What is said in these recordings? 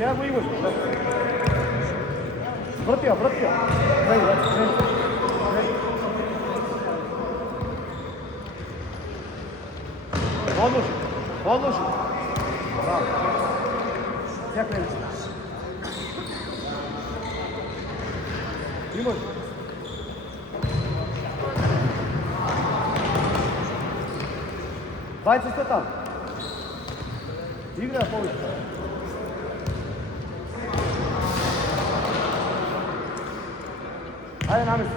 Сега го имаш. Въртия. Подложи. Браво. Сега клени. Имаш. Двайца сте там. Игра повече. Хайде намеси.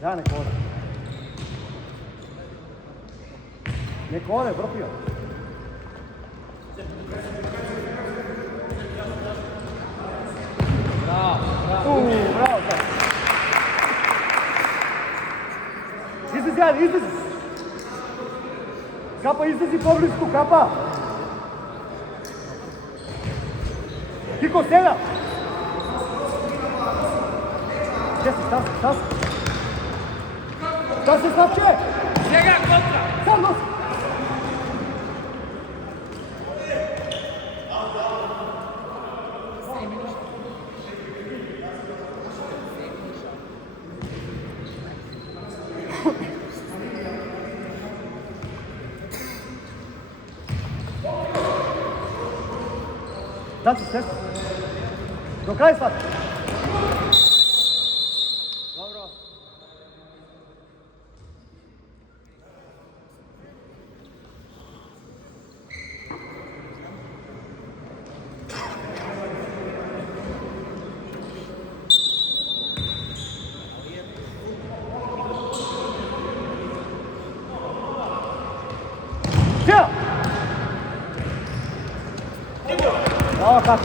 Да, не хода. Не хода, върпи я. Браво, да. Излези. Капа, излези по-близко, Капа. Кико, сега. Стас се, Славче. Сега контра. Сам носи. Дати, сестра. До край, Слав. Добро. Сега! Браво, Капа.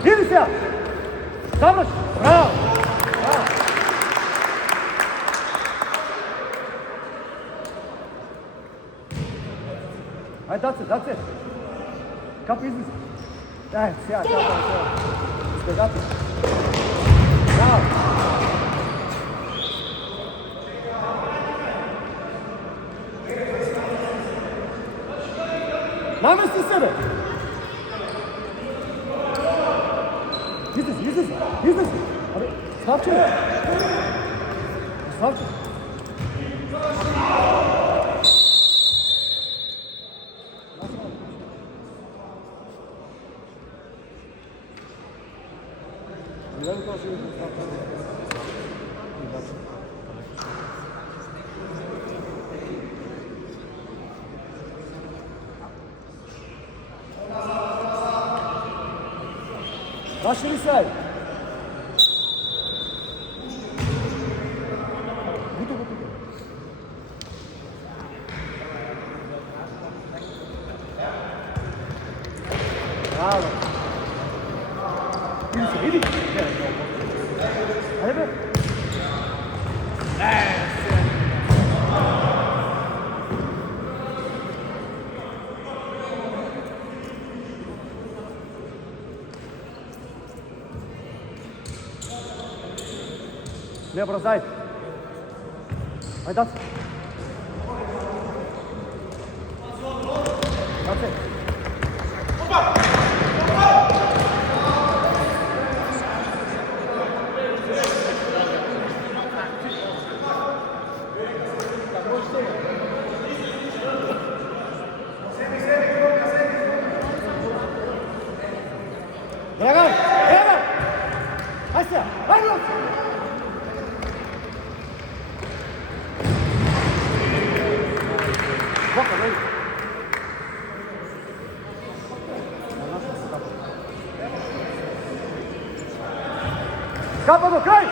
Иди сега! Завърши! Браво! Айде, дат се! Капа, излиза! Сега, Капа. Избегате. Браво! Намести себе! Излези! Абе, Славче! Ваши ли сай? Готово. Браво. Иди. Айде бе. Не бръзай. Айде, дат се. Драган! Айде сега! Айде! Бока, бей! Капа до край!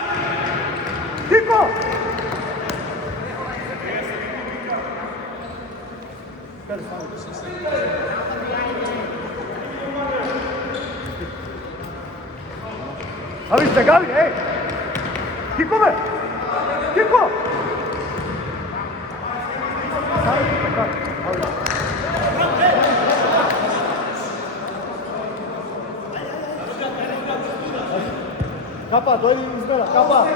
Тико! Аби, стегави, ей! Тико, бе! Тико! Капа, дойди измена, Капа!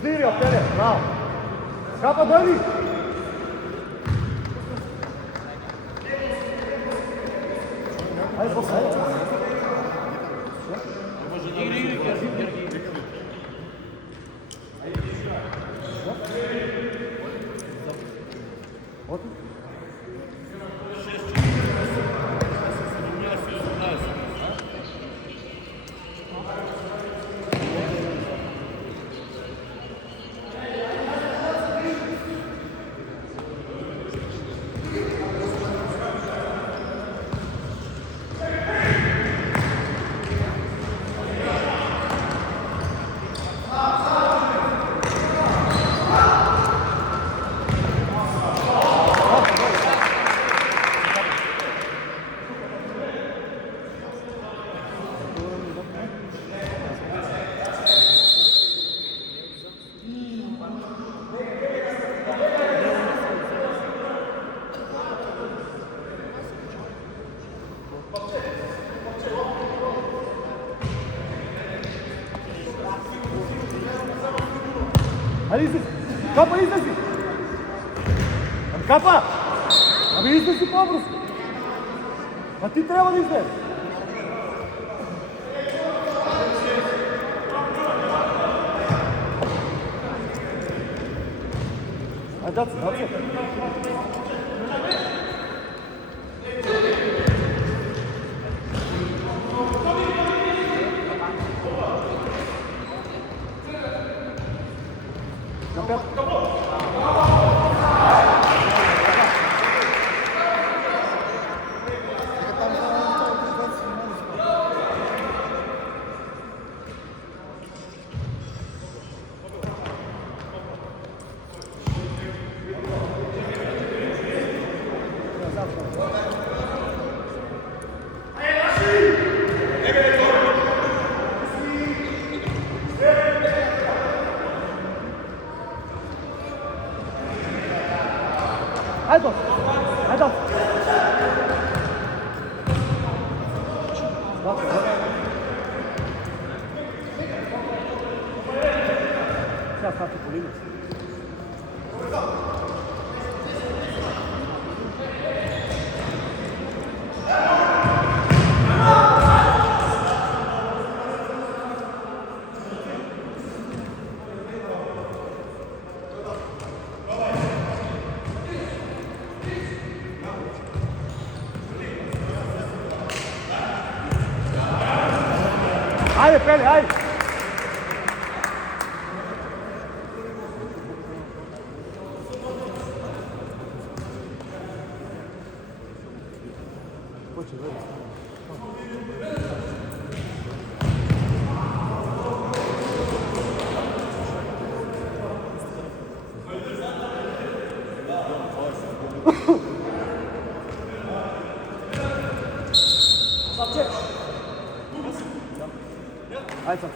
Zdirio, Pele, bravo. Kapa, dojdi. Ajde, posle. Hadi izlesi. Kapa izlesi. Kapa. Abi izlesi pobrus. Pa ti treba da izlesi. Hadi dac, dac. Hadi ol. Hadi ol. Bak. Сейчас так и полинус. Ajde, Peli, ajde! Ajde sad.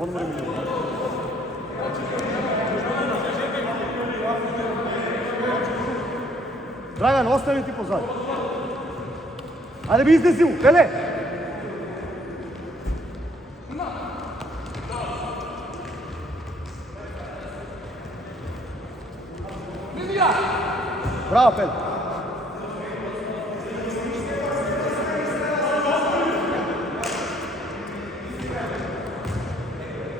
On mora mi ljudi. Dragan, ostavi ti pozadnje. Ajde bi iznesi mu, Pele! Bravo, Pele!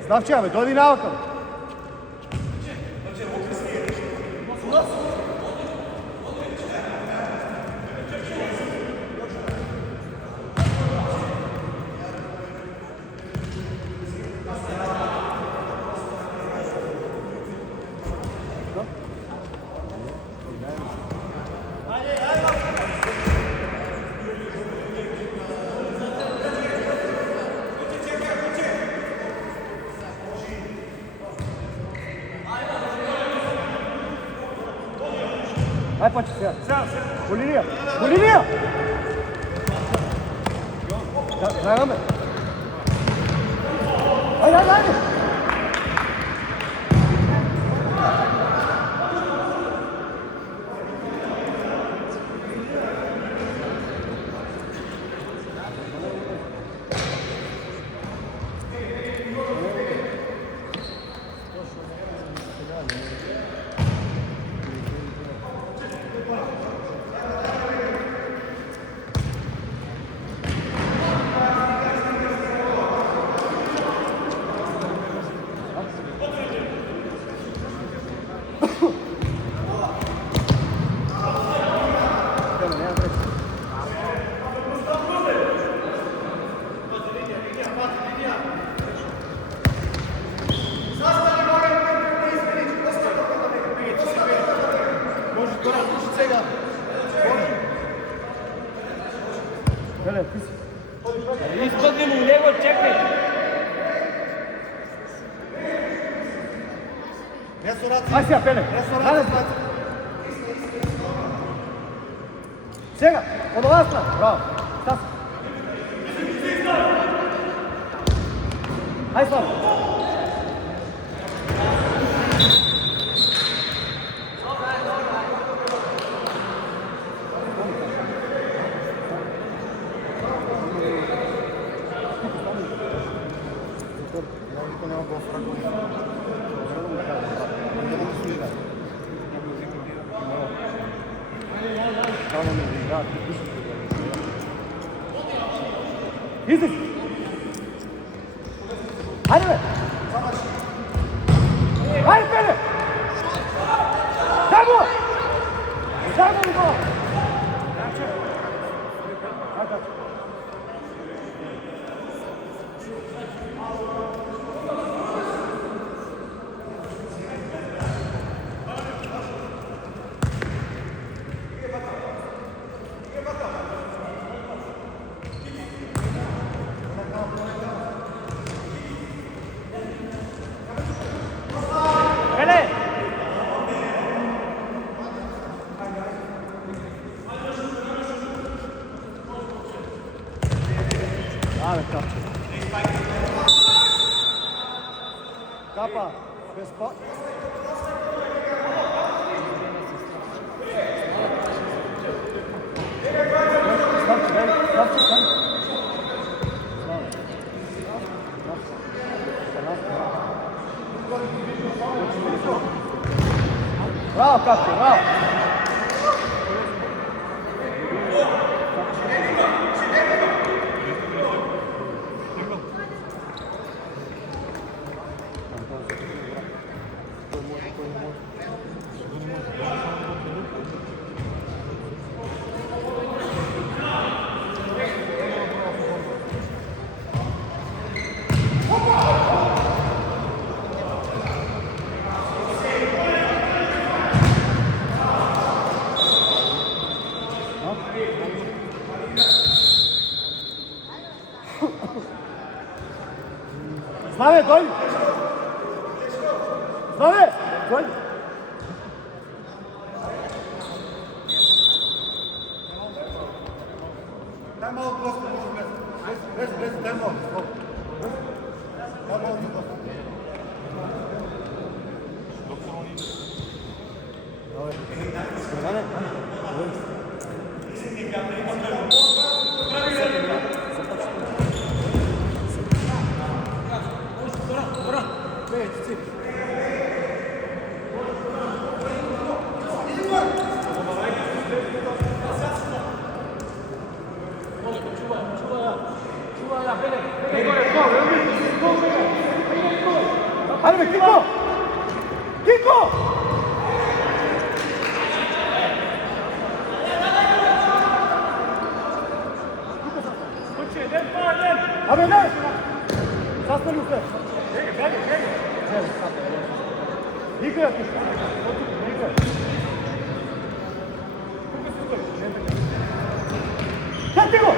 Stavčeve, dojdi navakam. Vai, pode ser. Bolinha! Bolinha! Caramba! Vai, vai, vai! Pele, ti si. Изпъдни му него, чекай! Aj сега, Пеле. Сега, от ова страна. Браво. Стас. Aj Слава. Излез! Хайде, бе! Хайде, Пеле! Дай го! Дай го, Никола! Пеле! Абе, капче. Капа, без па... Bravo, Kafka, bravo! Славе, дойди! Славе, дойди! Дай малко просто, без, дай малко. Дай малко. Хайде, бе, Кико! Кико! Абе, не! Застани се! Игра ти! Игра! Хвати го!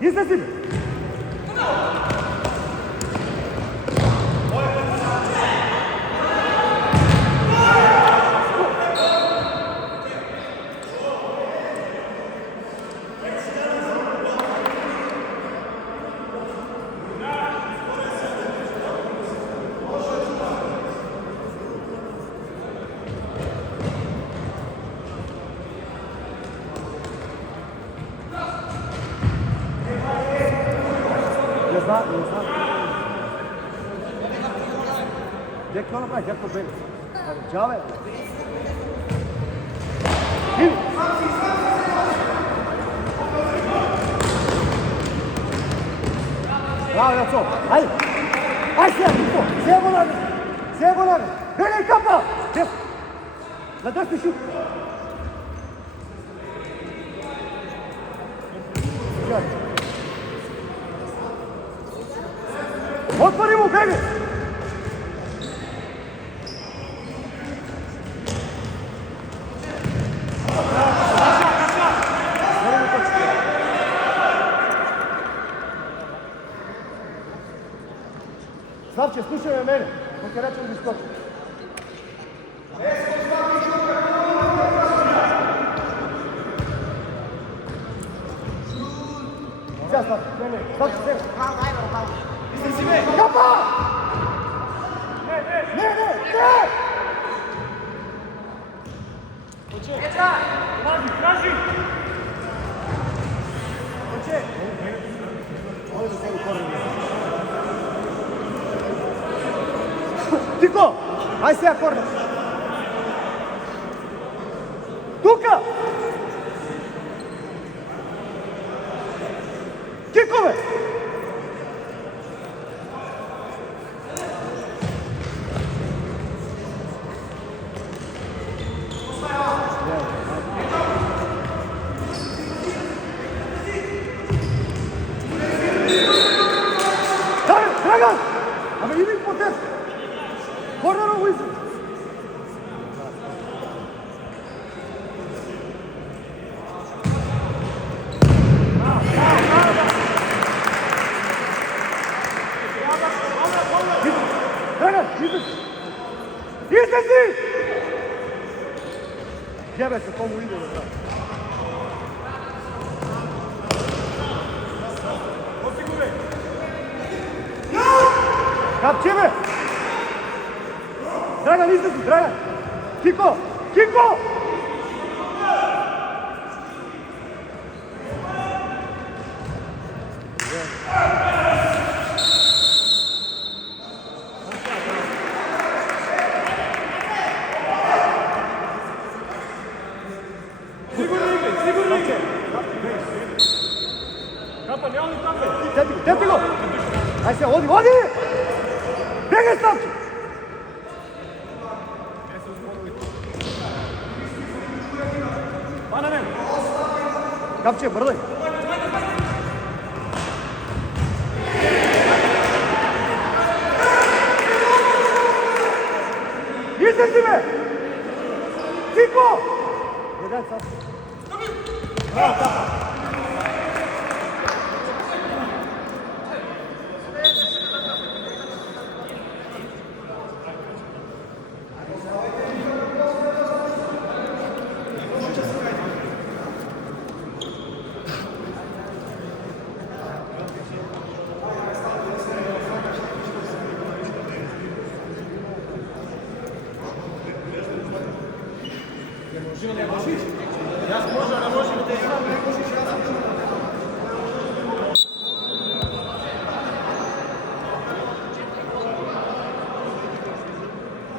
Излези! Не знам. Где какво направи? Как победи? Джаве! Хил! Браво, Яцо! Хайде! Ай сега, Нико! Сега го наде! Бегай, капа! На десни шут! Begi! Slavče, slušaj me mene, dok je rečem da skoči. Sjaj, Slavče, ne, Slavče, sjaj. Kapa! Ne! Traži! Tiko! Aj se ja korner! Tuka! Kikove! Dragan! Ама иди по тест! Корнерово изи! Dragan, izlezi! Izlezi! Jebe se, komu ide da. Kapće me! Dragan, izlezi, Dragan! Kiko! Kiko! Sigurno igre! Kapa, ne oni kape! Teti go! Aj se, odi! Begaj, Slavče! Bananen! Kapće, brdaj! Izlezi me! Kiko! Gledaj, Slavče! Bravo, Kapa!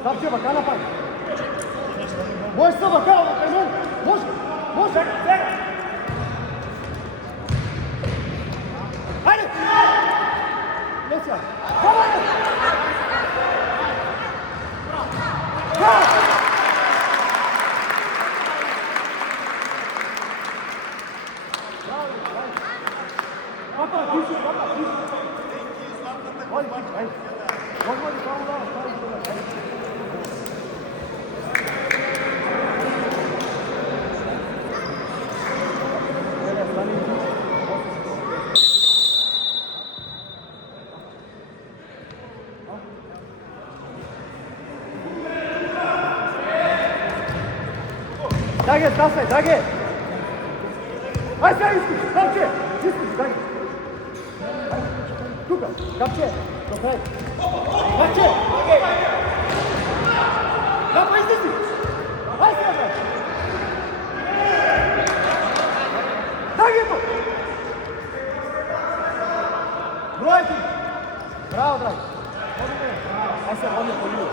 Slavče, baka napad! Možeš to baka, ovakaj meni! Može! Ajde! Leća! Hvala! Papa, tiši! Voli, ajde! Voli, samo da, ajde! Drage, stasaj, Drage! Aj sve iskući, Kapće! Iskući, Drage! Tuka, Kapće, do kraja! Kapće! Kapa, izlisi! Aj sve, Drage! Drage, po! Broj ti! Bravo, Drage! Aj sve, odmah po ljubu!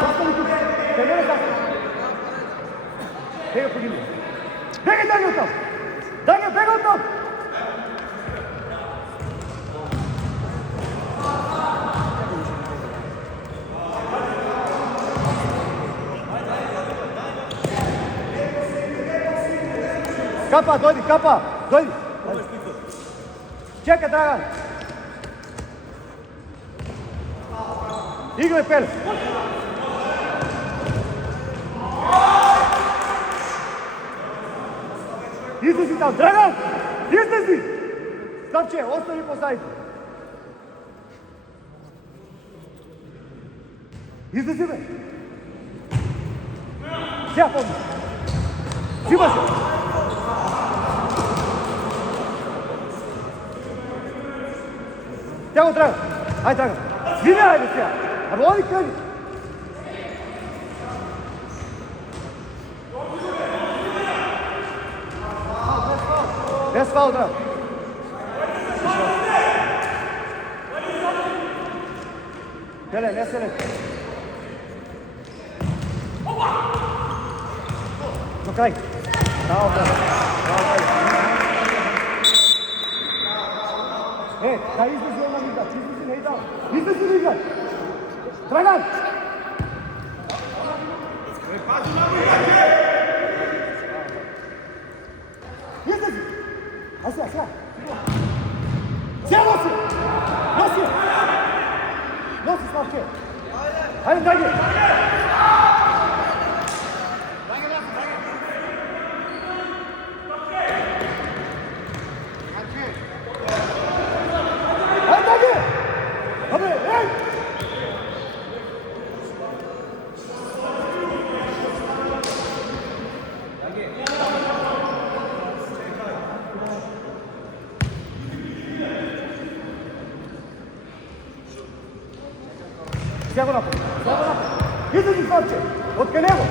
Sastavi tu! Te mene sastavi! Bega po ljubu! Bega, Drage, od tam! Drage, bega od tam! Kapa, dojdi, Kapa, dojdi. Čekaj, Dragan. Igraj, Pele. Izlezi tam, Dragan! Izlezi! Stavče, ostavi postaviti. Izlezi me. Sjaj pomni. Zima se. Tjamo, Dragan. Ajde, Dragan. Zvine, ajde, sjaj. Ali oni kreni. Bez faul, Dragan. Pele, ne se ne. Do kraj. Bravo, Dragan. Bravo, Dragan. Da izlezi ona mi igrač, izlezi ne igrač. Izlezi ne igrač. Dragan! Izlezi! Aj sjaj, sjaj. Sjaj nosi! Nosi! Nosi Slavče! Ajde, Dragi! Ajde, Dragi! Dobre, ej! Sjaj napad, sjaj napad. Izlezi Slavče, od Kenevo.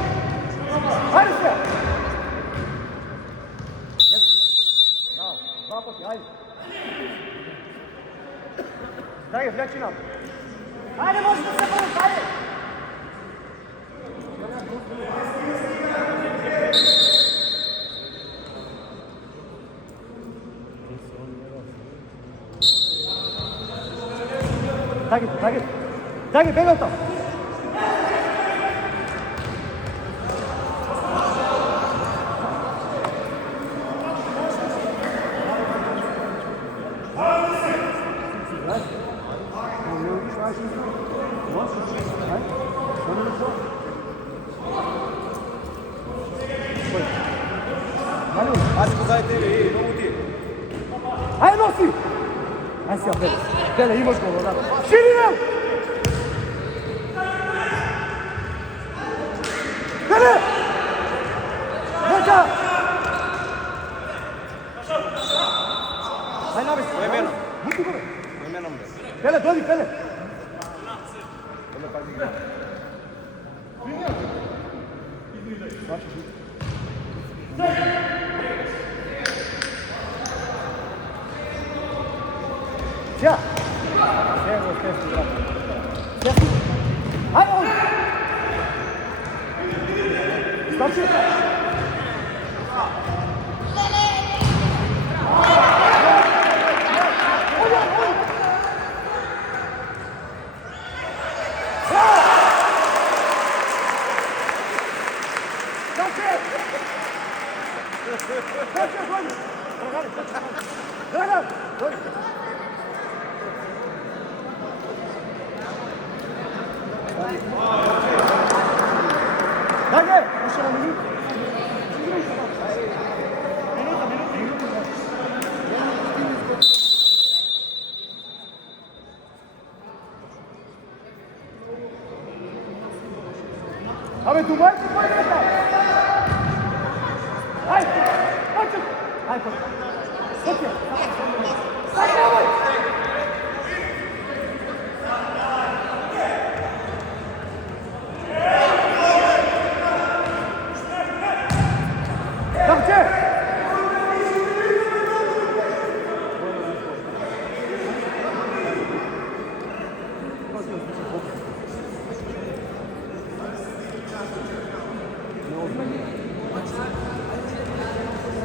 Ajde sve. Bravo, dva poti, ajde. Dragi, vljači napad. Ajde, možete se pomoći, ajde. Dragi, bega od tamo. Azi pozaj tebi, mogu ti. Ajde, nosi! Ajde si, Pele. Pele, imaš gol, da. Širi nam! Pele! Neka! Ajde, navesti. Koje meno? Buti gore. Koje menom da? Pele, dođi, Pele. Pele pa mi igra. Sjaj! Evo, testi, brate. Testi. Ajde, on! Stavči! Dragan! Dođi! Drage! Još jedan minut. Ave, tu vai, tu vai, Dragan! Ajde! Ajde! Ajde! Ajde! Ajde!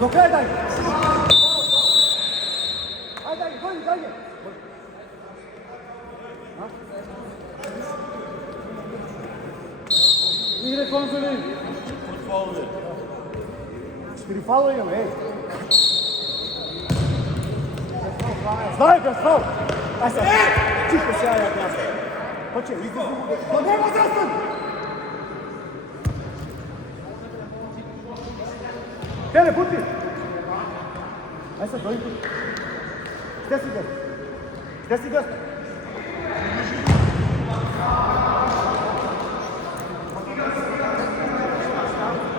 Do kraja daj! Ajde, daj, dođi, daj! Igre konzuli! 4 faula imamo, ej! Znaj, bez faul! Aj sad! Čisto se jaja, krasno! Hoće, izdrži. To nema zastan! Tele, puti! Aj sad, dojim puti. Gdje si desno? Gdje si desno?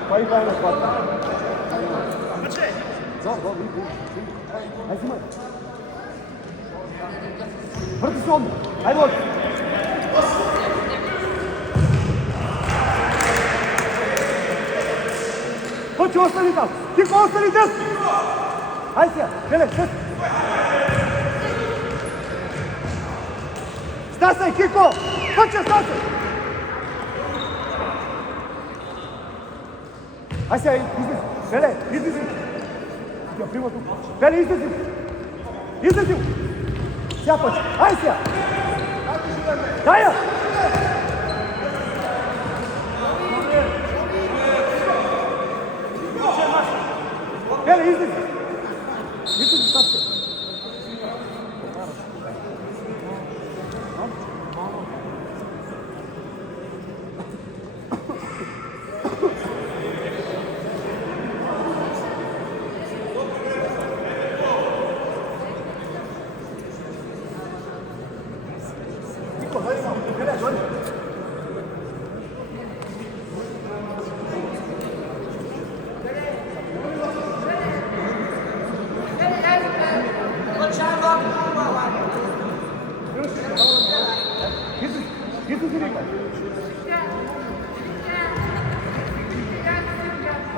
Pa i bajno hvata. Dobro, vidi. Aj zimaj. Vrti se odmah. Ajde ovdje. Hoće, ostani tamo. Kiko, ostani desno. Ajde se, žele, desno. Stasaj, Kiko! Hoće, stasaj! Aj se, izlizi. Žele, izlizi. Ja primo tu. Žele, izlizi. Izlizi. Sja poći. Aj sja. Daj ja. Žele, izlizi. Izlizi, stasaj.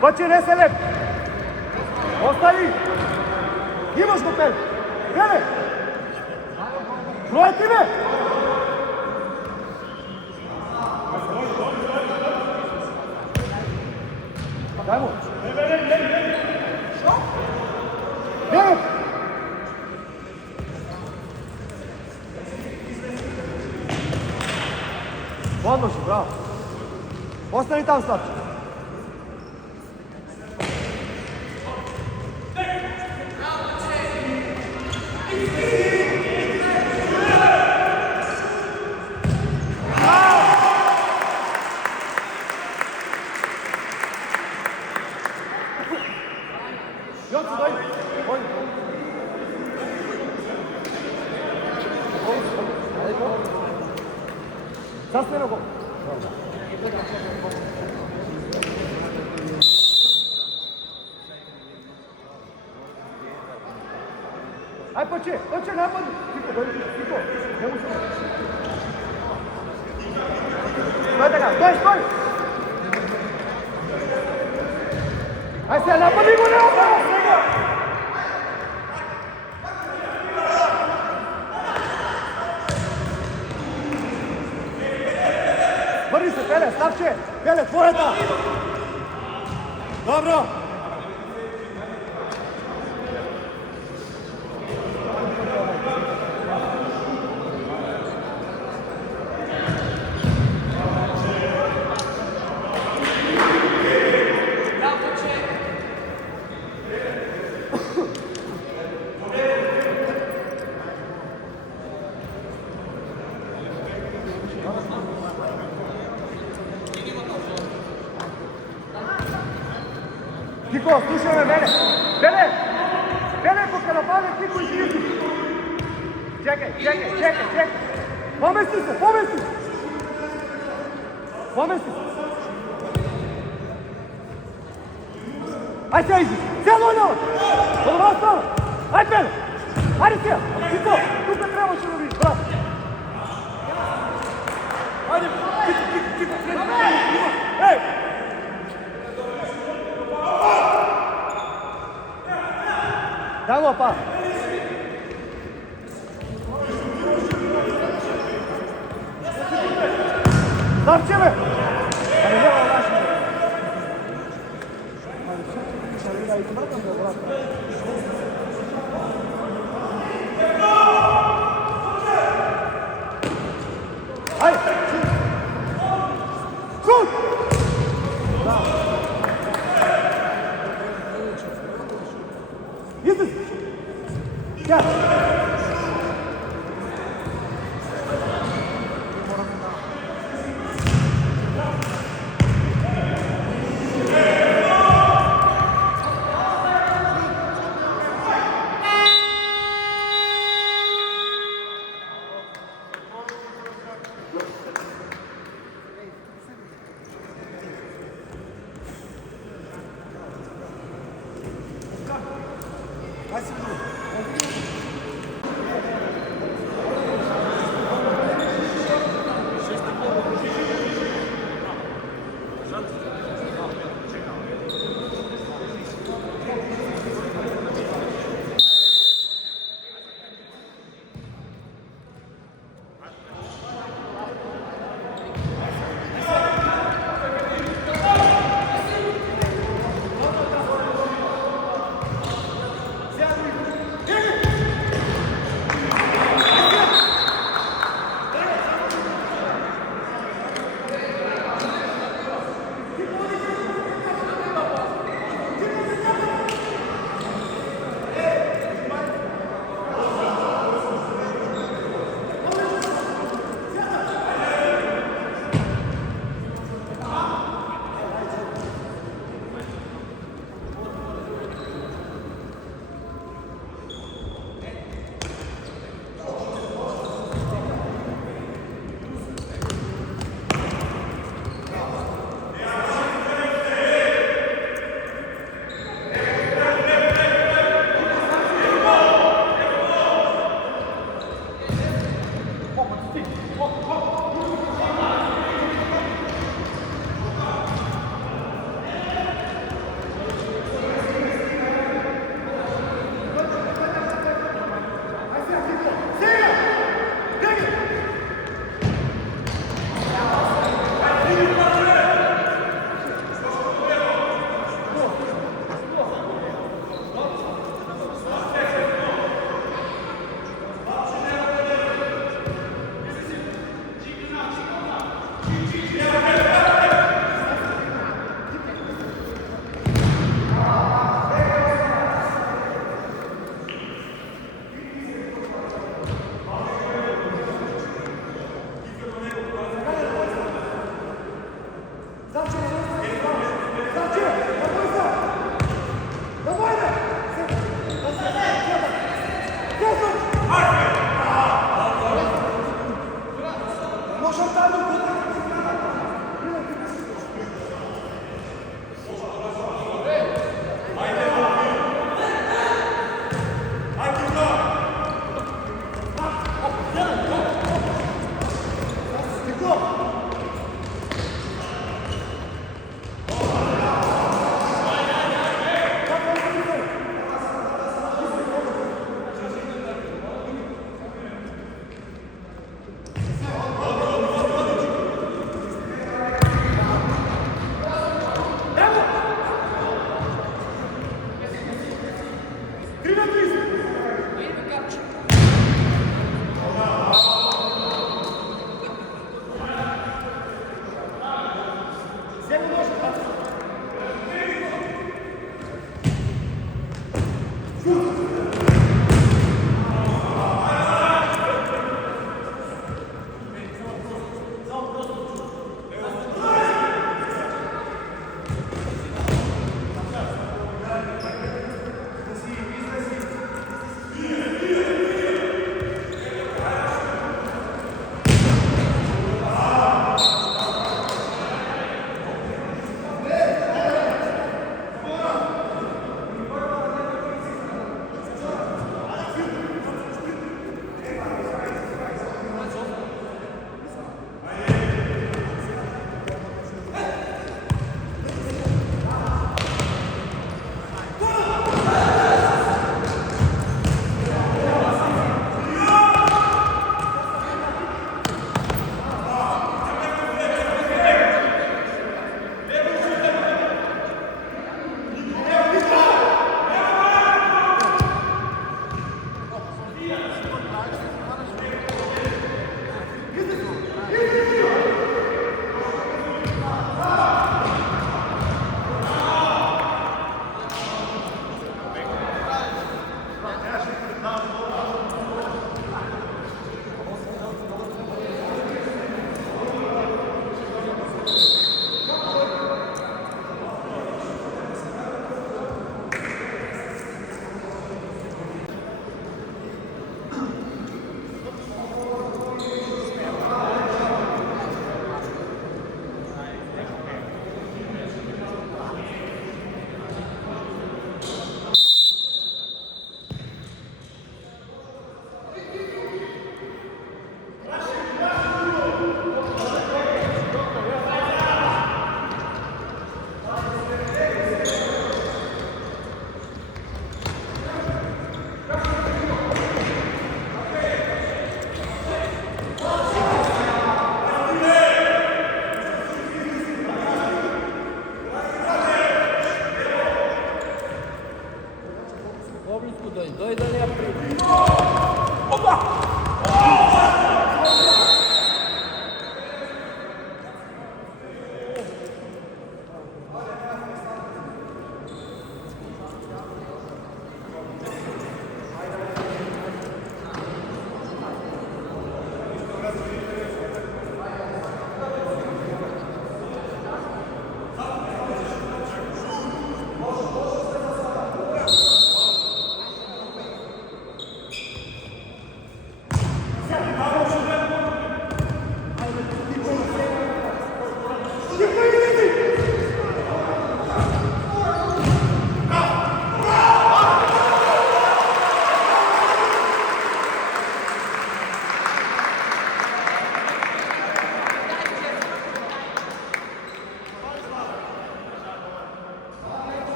Hoće, ne se lep! Ostavi! Imaš go peli! Krene! Brojati me! Dajmo! Dajmo! Odloži, bravo! Ostani tam, Slavče! Zastajemo go. Aj poče napad. Tiko, dođi, Tiko. Ne uđi. Dojte ga, stoj! Aj se, napadi go, ne ostalo svega! Vrni se, Pele, Stavče! Pele, tvoje ta! Dobro! Kiko, slušaj me mene! Pele, ko kada pade, Kiko izvijesti! Čekaj! Pomesti se! Aj se, izvi! Cijelo je ovo! Od vas stava! Aj, Pele! Ajde se! Kiko, tu se treba ćemo vidjeti, bravo! Ajde, Kiko, ej! Dajmo pa! Stavče me! Ali nema naši. Ajde! Šut! Izlizi! Sjaj!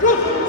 Šut!